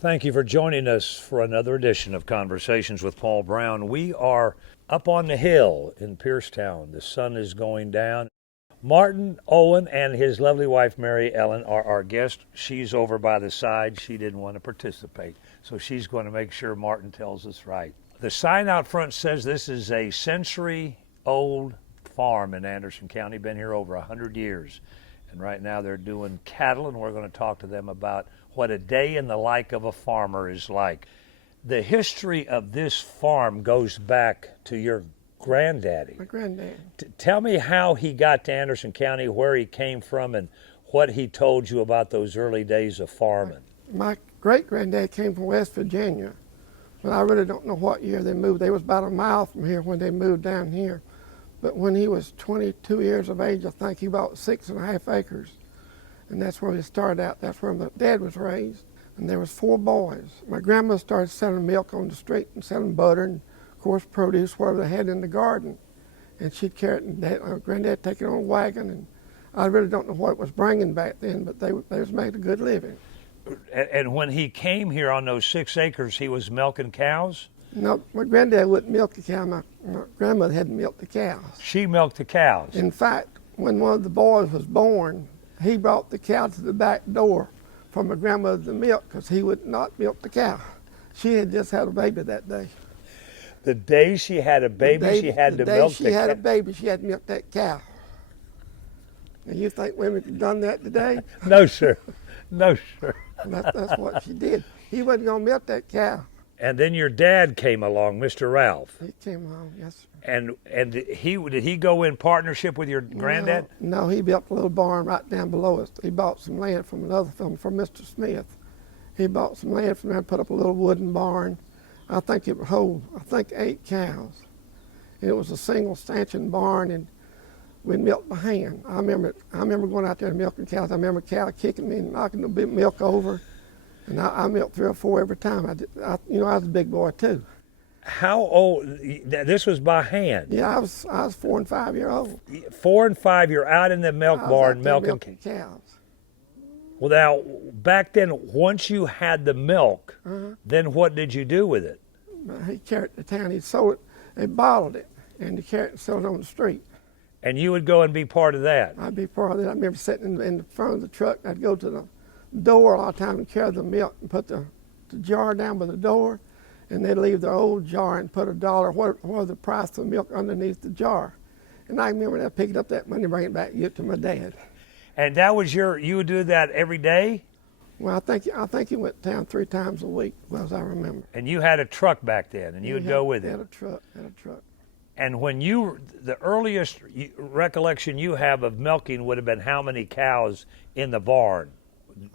Thank you for joining us for another edition of Conversations with Paul Brown. We are up on the hill in Piercetown. The sun is going down. Martin, Owen, and his lovely wife, Mary Ellen, are our guests. She's over by the side. She didn't want to participate, so she's going to make sure Martin tells us right. The sign out front says this is a century-old farm in Anderson County, been here over 100 years. And right now they're doing cattle, and we're going to talk to them about what a day in the life of a farmer is like. The history of this farm goes back to your granddaddy. My granddad. Tell me how he got to Anderson County, where he came from, and what he told you about those early days of farming. My great-granddad came from West Virginia, but I really don't know what year they moved. They was about a mile from here when they moved down here. But when he was 22 years of age, I think he bought 6.5 acres. And that's where he started out. That's where my dad was raised. And there was 4 boys. My grandma started selling milk on the street and selling butter and, of course, produce, whatever they had in the garden. And she'd carry it, and granddad take it on a wagon. And I really don't know what it was bringing back then, but they was making a good living. And when he came here on those 6 acres, he was milking cows? No, my granddad wouldn't milk the cow. My grandmother had to milk the cows. She milked the cows? In fact, when one of the boys was born, he brought the cow to the back door for my grandmother to milk because he would not milk the cow. She had just had a baby that day. The day she had a baby, she had to milk the cow? The day she had a baby, she had to milk that cow. Now, you think women could have done that today? No, sir. No, sir. That's what she did. He wasn't going to milk that cow. And then your dad came along, Mr. Ralph. He came along, yes, sir. And did he go in partnership with your granddad? No, he built a little barn right down below us. He bought some land from Mr. Smith. He bought some land from there and put up a little wooden barn. I think it would hold, 8 cows. And it was a single stanchion barn, and we milked by hand. I remember going out there and milking cows. I remember a cow kicking me and knocking the big milk over. And I milked 3 or 4 every time. I was a big boy too. How old? This was by hand. Yeah, I was 4 and 5 years old. 4 and 5, you're out in the milk barn milking cows. Well, now back then, once you had the milk, then what did you do with it? He carried it to town. He sold it. They bottled it, and he carried it and sold it on the street. And you would go and be part of that. I'd be part of that. I remember sitting in the front of the truck. I'd go to the door a lot of times and carry the milk and put the jar down by the door, and they'd leave the old jar and put $1, what the price of the milk underneath the jar. And I remember that, picking up that money and bringing it back and give it to my dad. And that was you would do that every day? Well, I think he went to town 3 times a week, well as I remember. And you had a truck back then, and you would go with it? Had a truck. And when the earliest recollection you have of milking would have been how many cows in the barn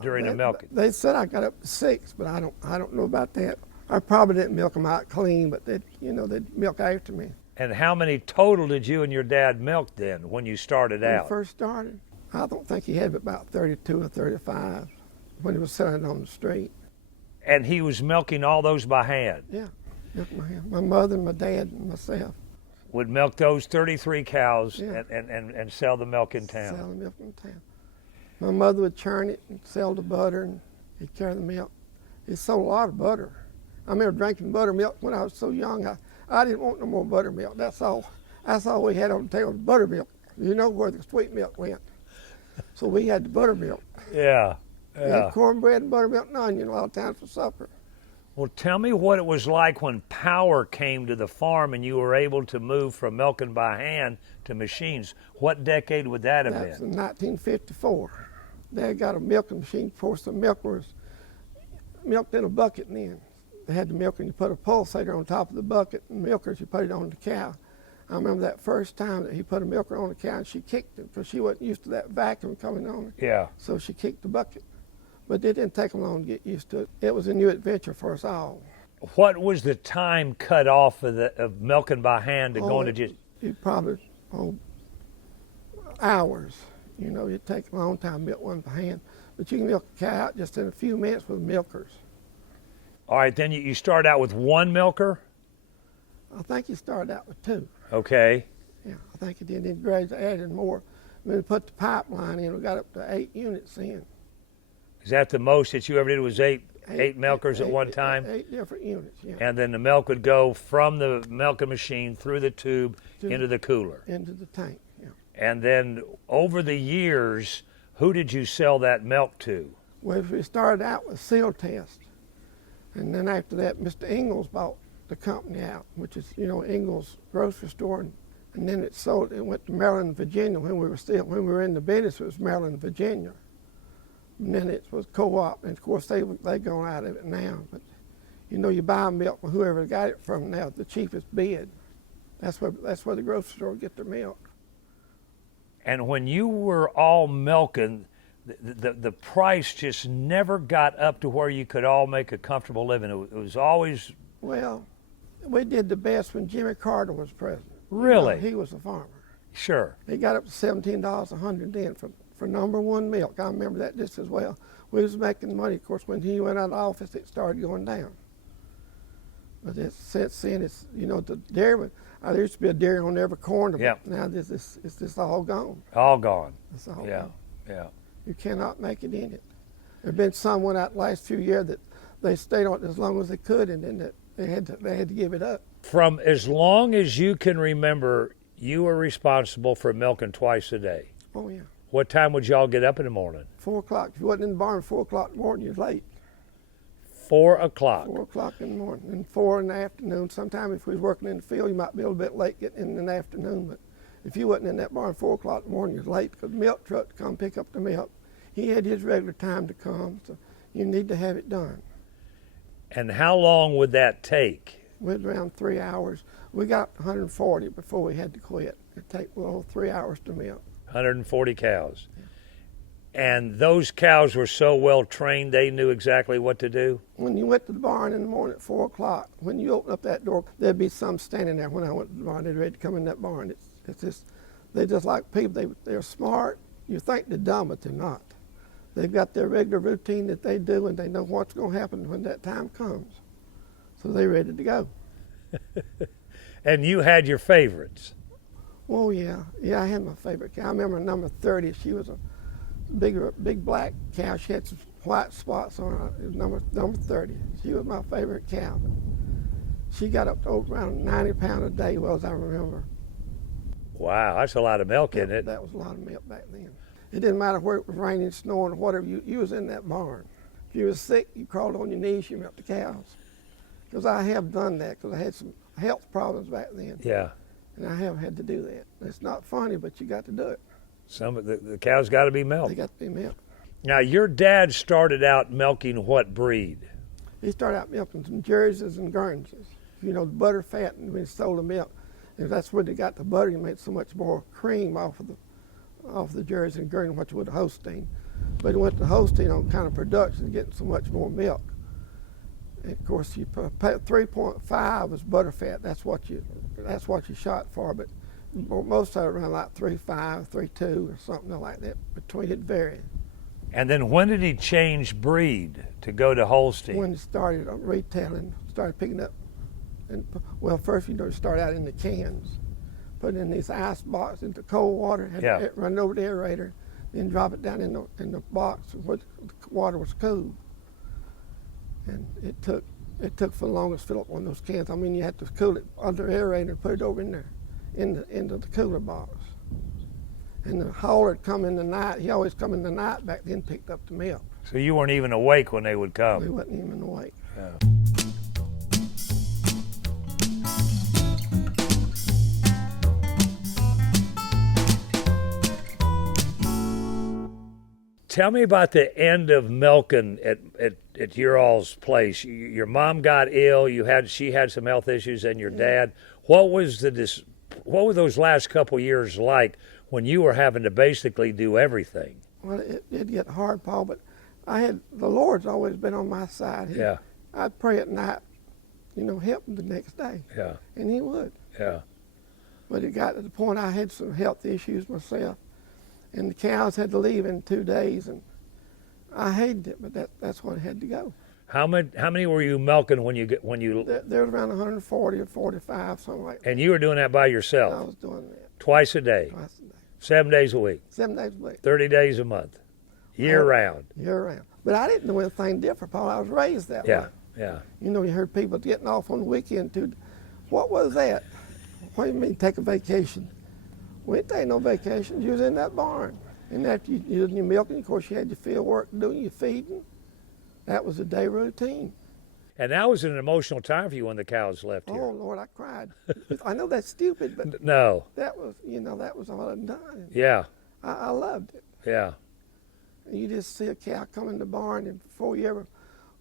during the milking? They said I got up to 6, but I don't know about that. I probably didn't milk them out clean, but they'd milk after me. And how many total did you and your dad milk then when you started out? When we first started, I don't think he had about 32 or 35 when he was selling on the street. And he was milking all those by hand? Yeah, milking by hand. My mother and my dad and myself would milk those 33 cows, yeah, and sell the milk in town. Sell the milk in town. My mother would churn it and sell the butter, and he'd carry the milk. He sold a lot of butter. I remember drinking buttermilk when I was so young. I didn't want no more buttermilk. That's all we had on the table was buttermilk. You know where the sweet milk went. So we had the buttermilk. Yeah. We had cornbread and buttermilk and onion a lot of times for supper. Well, tell me what it was like when power came to the farm and you were able to move from milking by hand to machines. What decade would that have been? That was in 1954. They got a milking machine. Of course, the milk was milked in a bucket then. They had the milk and you put a pulsator on top of the bucket, and milkers, you put it on the cow. I remember that first time that he put a milker on the cow and she kicked it because she wasn't used to that vacuum coming on her. Yeah. So she kicked the bucket. But it didn't take them long to get used to it. It was a new adventure for us all. What was the time cut off of milking by hand to going to just? It probably hours. It'd take a long time to milk one by hand. But you can milk a cow out just in a few minutes with milkers. All right, then you start out with 1 milker? I think he started out with 2. Okay. Yeah, I think he did. Then gradually added more. When we put the pipeline in, we got up to 8 units in. Is that the most that you ever did was eight eight milkers at one time? 8 different units, yeah. And then the milk would go from the milking machine through the tube into the cooler. Into the tank, yeah. And then over the years, who did you sell that milk to? Well, we started out with seal test. And then after that, Mr. Ingalls bought the company out, which is, Ingalls grocery store. And then it went to Maryland, Virginia. When we were in the business, it was Maryland, Virginia. And then it was co-op, and of course they've gone out of it now. But you buy milk from whoever got it from now, the cheapest bid. That's where the grocery store get their milk. And when you were all milking, the price just never got up to where you could all make a comfortable living. It was always... Well, we did the best when Jimmy Carter was president. Really? He was a farmer. Sure. He got up to $17 a hundred then for number one milk. I remember that just as well. We was making money. Of course, when he went out of office, it started going down. But since then, it's, the dairy, there used to be a dairy on every corner, but now it's just all gone. All gone. It's all gone. Yeah. You cannot make it in it. There have been some went out the last few years that they stayed on it as long as they could, and then they had to give it up. From as long as you can remember, you were responsible for milking twice a day. Oh, yeah. What time would y'all get up in the morning? 4 o'clock. If you wasn't in the barn at 4 o'clock in the morning, you're late. 4 o'clock? 4 o'clock in the morning, and 4 in the afternoon. Sometimes if we was working in the field, you might be a little bit late getting in the afternoon, but if you wasn't in that barn at 4 o'clock in the morning, you're late because the milk truck to come pick up the milk. He had his regular time to come, so you need to have it done. And how long would that take? It was around 3 hours. We got up to 140 before we had to quit. It'd take 3 hours to milk. 140 cows. And those cows were so well trained they knew exactly what to do? When you went to the barn in the morning at 4 o'clock, when you open up that door, there'd be some standing there. When I went to the barn, they're ready to come in that barn. It's just, they're just like people. They're smart. You think they're dumb, but they're not. They've got their regular routine that they do, and they know what's going to happen when that time comes. So they're ready to go. And you had your favorites? Oh, yeah. Yeah, I had my favorite cow. I remember number 30. She was a big black cow. She had some white spots on her. It was number 30. She was my favorite cow. She got up to around 90 pounds a day, well as I remember. Wow, that's a lot of milk, isn't it? That was a lot of milk back then. It didn't matter where it was raining, snowing, or whatever. You was in that barn. If you was sick, you crawled on your knees, you milked the cows. Because I have done that, because I had some health problems back then. Yeah. And I have had to do that. It's not funny, but you got to do it. The cows got to be milked. They got to be milked. Now, your dad started out milking what breed? He started out milking some Jerseys and Guernseys. The butter fat, and when he sold the milk. And that's where they got the butter. You made so much more cream off the Jersey and Guernsey, what you would the Holstein. But he went to Holstein on kind of production, getting so much more milk. And of course, you put 3.5 was butter fat. That's what you shot for. But most of it around like 3.5, 3.2, or something like that. Between it varied. And then when did he change breed to go to Holstein? When he started retailing, started picking up. And well, first start out in the cans, put it in these ice boxes into cold water, run it over the aerator, then drop it down in the box where the water was cool. And it took for the longest to fill up one of those cans. I mean, you had to cool it under the aerator and put it over in there, into the cooler box. And the hauler would come in the night. He always come in the night back then, picked up the milk. So you weren't even awake when they would come? We wasn't even awake. Yeah. Tell me about the end of milking at your all's place. Your mom got ill. She had some health issues, and your dad. What were those last couple years like when you were having to basically do everything? Well, it did get hard, Paul, but the Lord's always been on my side. I'd pray at night, help him the next day. Yeah. And he would. Yeah. But it got to the point I had some health issues myself. And the cows had to leave in 2 days, and I hated it, but that's what had to go. How many were you milking when you? There was around 140 or 45, something like that. And you were doing that by yourself? I was doing that. Twice a day? Twice a day. 7 days a week? 7 days a week. 30 days a month? Year round? Year round. But I didn't know anything different, Paul. I was raised that way. Yeah. You know, you heard people getting off on the weekend too. What was that? What do you mean take a vacation? We didn't take no vacation. You was in that barn. And after you did your milking, of course, you had your field work to do, your feeding. That was a day routine. And that was an emotional time for you when the cows left here. Oh, Lord, I cried. I know that's stupid, but No. that was, that was all I'd done. Yeah. I loved it. Yeah. And you just see a cow come in the barn, and before you ever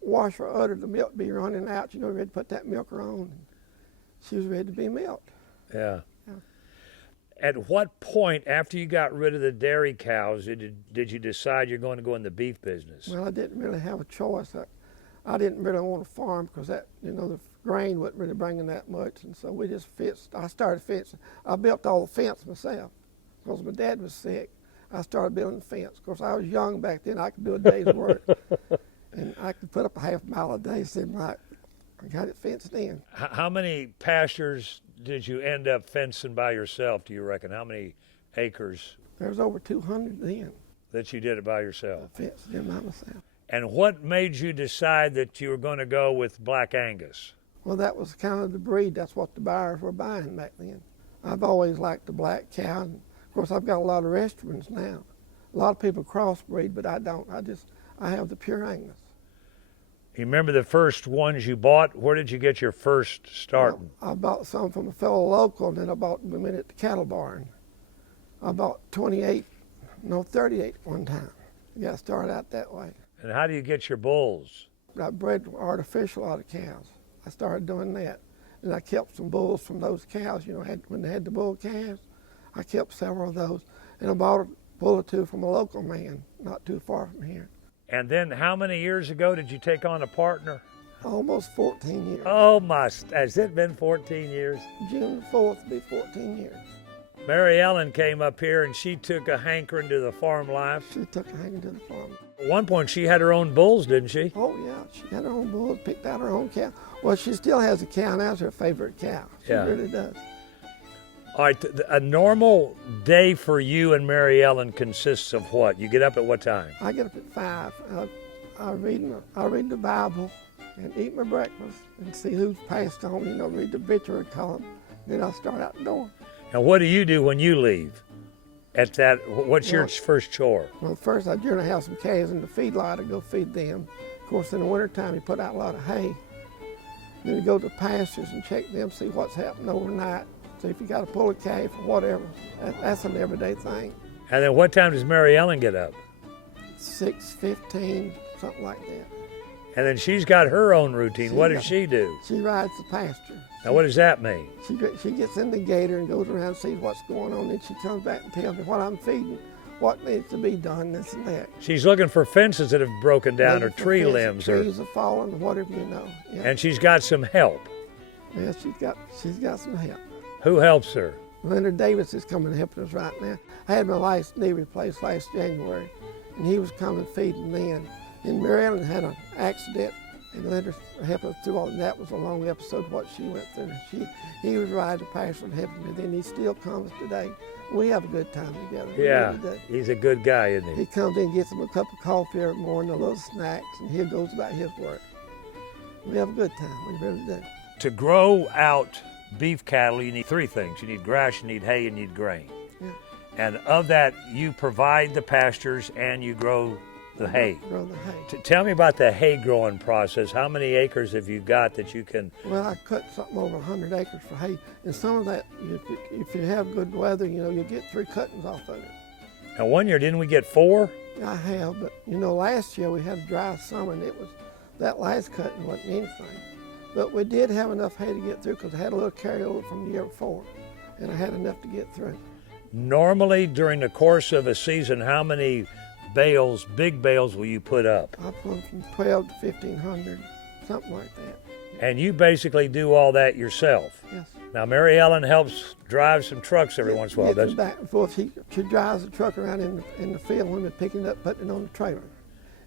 wash her udder, the milk be running out. You know, ready to put that milker on. She was ready to be milked. Yeah. At what point, after you got rid of the dairy cows, did you decide you're going to go in the beef business? Well, I didn't really have a choice. I didn't really want to farm because that, the grain wasn't really bringing that much, and so we just fenced. I started fencing. I built all the fence myself because my dad was sick. I started building the fence. Of course, I was young back then. I could do a day's work, and I could put up a half mile a day. Seemed like I got it fenced in. How many pastures did you end up fencing by yourself, do you reckon? How many acres? There was over 200 then. That you did it by yourself? I fenced in by myself. And what made you decide that you were going to go with Black Angus? Well, that was kind of the breed. That's what the buyers were buying back then. I've always liked the black cow. And of course, I've got a lot of restaurants now. A lot of people crossbreed, but I don't. I have the pure Angus. You remember the first ones you bought? Where did you get your first start? Well, I bought some from a fellow local, and then we went at the cattle barn. I bought 38 one time. Yeah, I started out that way. And how do you get your bulls? I bred artificial out of cows. I started doing that. And I kept some bulls from those cows, when they had the bull calves. I kept several of those. And I bought a bull or two from a local man, not too far from here. And then how many years ago did you take on a partner? Almost 14 years. Oh, has it been 14 years? June 4th will be 14 years. Mary Ellen came up here and she took a hankering to the farm life. She took a hankering to the farm. At one point she had her own bulls, didn't she? Oh, yeah. She had her own bulls, picked out her own cow. Well, she still has a cow now. It's her favorite cow. She really does. All right, a normal day for you and Mary Ellen consists of what? You get up at what time? I get up at 5. I read the Bible and eat my breakfast and see who's passed on, read the obituary column. Then I'll start out the door. And what do you do when you leave? What's your first chore? Well, first I generally have some calves in the feedlot. I go feed them. Of course, in the wintertime, you put out a lot of hay. Then you go to the pastures and check them, see what's happened overnight. So if you got to pull a calf or whatever, that's an everyday thing. And then what time does Mary Ellen get up? 6:15, something like that. And then she's got her own routine. What does she do? She rides the pasture. Now, what does that mean? She gets in the gator and goes around and sees what's going on. Then she comes back and tells me what I'm feeding, what needs to be done, this and that. She's looking for fences that have broken down or tree limbs. Trees have fallen, whatever Yeah. And she's got some help. Yeah, she's got some help. Who helps her? Leonard Davis is coming helping us right now. I had my last knee replaced last January, and he was coming feeding then. And Mary Ellen had an accident, and Leonard helped us through all, and that was a long episode of what she went through. He was riding the pasture and helping me then. He still comes today. We have a good time together. Yeah, really he's a good guy, isn't he? He comes in and gets him a cup of coffee every morning, a little snacks, and he goes about his work. We have a good time, we really do. To grow out beef cattle, you need 3 things. You need grass, you need hay, and you need grain. Yeah. And of that, you provide the pastures and you grow the hay. Grow the hay. Tell me about the hay growing process. How many acres have you got that you can? Well, I cut something over 100 acres for hay, and some of that, if you have good weather, you'll get 3 cuttings off of it. And one year, didn't we get 4? I have, but last year we had a dry summer, and that last cutting wasn't anything. But we did have enough hay to get through because I had a little carryover from the year before, and I had enough to get through. Normally, during the course of a season, how many bales, big bales, will you put up? I put them from 12 to 1,500, something like that. And you basically do all that yourself? Yes. Now, Mary Ellen helps drive some trucks every once in a while, doesn't she? Back and forth. She drives the truck around in the field when we're picking it up, putting it on the trailer.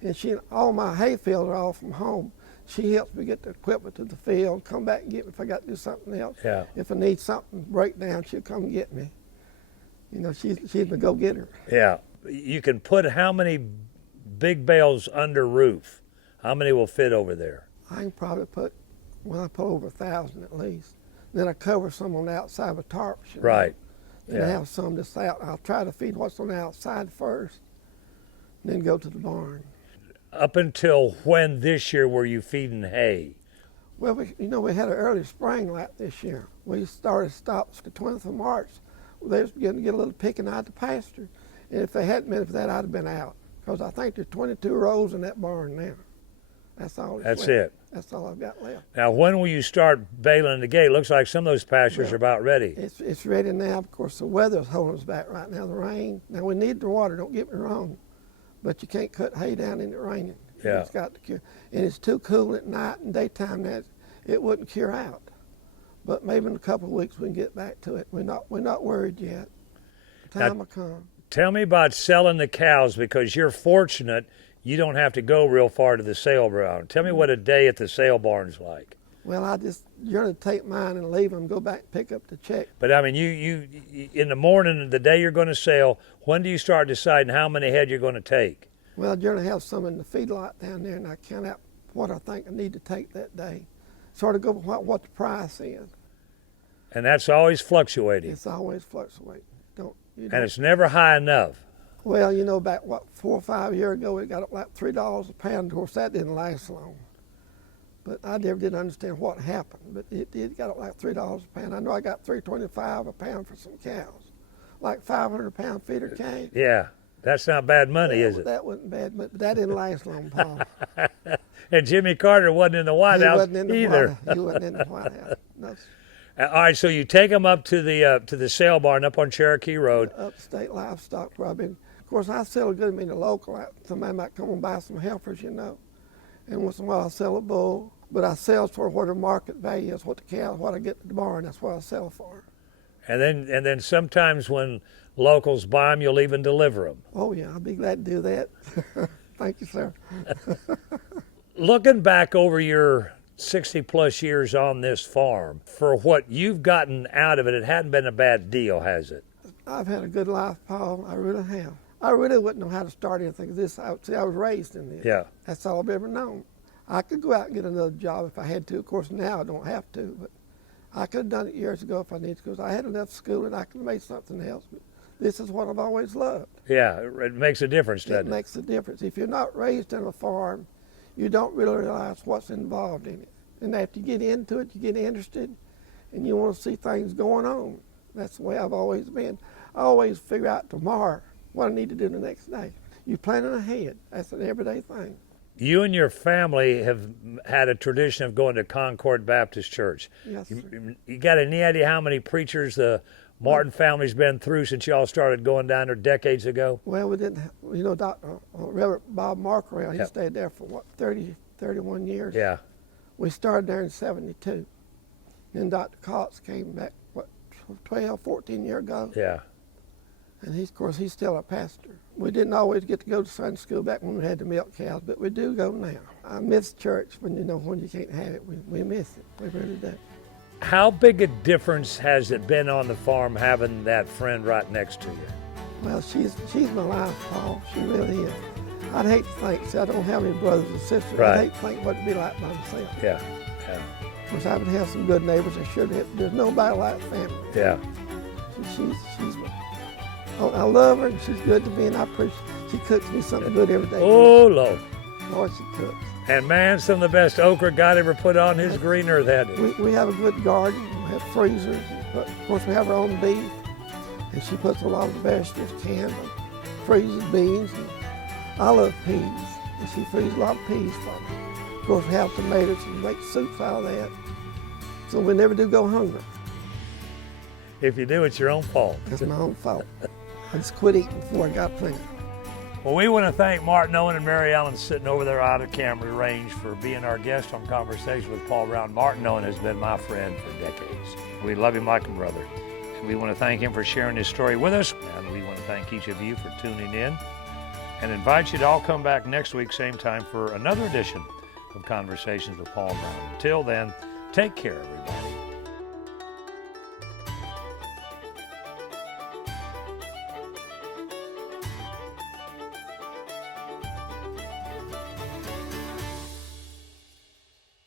And all my hay fields are all from home. She helps me get the equipment to the field, come back and get me if I got to do something else. Yeah. If I need something break down, she'll come and get me. She's the go-getter. Yeah. You can put how many big bales under roof, how many will fit over there? I can probably put, I put over 1,000 at least. Then I cover some on the outside with tarps. Right. And I have some that's out. I'll try to feed what's on the outside first, and then go to the barn. Up until when this year were you feeding hay? Well, we had an early spring like this year. We stopped the 20th of March. They was beginning to get a little picking out the pasture. And if they hadn't been for that, I'd have been out. Because I think there's 22 rows in that barn now. That's all That's left. it. That's all I've got left. Now, when will you start baling the gate? Looks like some of those pastures are about ready. It's ready now. Of course, the weather's holding us back right now, the rain. Now, we need the water, don't get me wrong. But you can't cut hay down in it raining. Yeah. It's got to cure. And it's too cool at night and daytime that it wouldn't cure out. But maybe in a couple of weeks we can get back to it. We're not worried yet. The time will come. Tell me about selling the cows, because you're fortunate you don't have to go real far to the sale barn. Tell me what a day at the sale barn's like. Well, you're going to take mine and leave them, go back and pick up the check. But I mean, you in the morning, the day you're going to sell, when do you start deciding how many head you're going to take? Well, you're going to have some in the feedlot down there, and I count out what I think I need to take that day. Sort of go by what the price is. And that's always fluctuating. It's always fluctuating. And it's never high enough. Well, back 4 or 5 years ago, it got up like $3 a pound. Of course, that didn't last long. But I never did understand what happened. But it did got up like $3 a pound. I know I got $3.25 a pound for some cows, like 500-pound feeder calves. Yeah, that's not bad money, is it? That wasn't bad, but that didn't last long, Paul. And Jimmy Carter wasn't in the White House either. He wasn't in the White House. No. All right, so you take them up to the sale barn up on Cherokee Road. Upstate livestock, where I've been. Of course, I sell a good many local. Somebody might come and buy some heifers, And once in a while I sell a bull. But I sell for what the market value is, what the cow, what I get at the barn. That's what I sell for. And then sometimes when locals buy them, you'll even deliver them. Oh yeah, I'll be glad to do that. Thank you, sir. Looking back over your 60-plus years on this farm, for what you've gotten out of it, it hadn't been a bad deal, has it? I've had a good life, Paul. I really have. I really wouldn't know how to start anything like this. I was raised in this. Yeah. That's all I've ever known. I could go out and get another job if I had to. Of course, now I don't have to, but I could have done it years ago if I needed to, because I had enough school and I could have made something else. But this is what I've always loved. Yeah, it makes a difference, doesn't it? It makes a difference. If you're not raised on a farm, you don't really realize what's involved in it. And after you get into it, you get interested, and you want to see things going on. That's the way I've always been. I always figure out tomorrow what I need to do the next day. You're planning ahead. That's an everyday thing. You and your family have had a tradition of going to Concord Baptist Church. Yes, sir. You got any idea how many preachers the Martin family's been through since y'all started going down there decades ago? Well, we didn't have, Dr. Reverend Bob Markrell, he stayed there for 31 years? Yeah. We started there in 72. Then Dr. Cox came back, 12, 14 years ago? Yeah. And of course, he's still a pastor. We didn't always get to go to Sunday school back when we had to milk cows, but we do go now. I miss church when you can't have it. We miss it. We really do. How big a difference has it been on the farm having that friend right next to you? Well, she's my life, Paul. She really is. I'd hate to think, see, I don't have any brothers and sisters. Right. I'd hate to think what it'd be like by myself. Yeah. Of course, I would have some good neighbors. There's nobody like family. Yeah. She's I love her, and she's good to me, and I appreciate. She cooks me something good every day. Oh, Lord. Lord, she cooks. And man, some of the best okra God ever put on his green earth, hadn't it? We have a good garden. We have freezers. But of course, we have our own beef, and she puts a lot of vegetables, canned, freezes beans. And I love peas, and she freezes a lot of peas for me. Of course, we have tomatoes, and we make soups out of that. So we never do go hungry. If you do, it's your own fault. It's my own fault. I just quit eating before I got plenty. Well, we want to thank Martin Owen and Mary Ellen sitting over there out of camera range for being our guest on Conversation with Paul Brown. Martin Owen has been my friend for decades. We love him like a brother. And we want to thank him for sharing his story with us. And we want to thank each of you for tuning in and invite you to all come back next week, same time, for another edition of Conversations with Paul Brown. Until then, take care, everybody.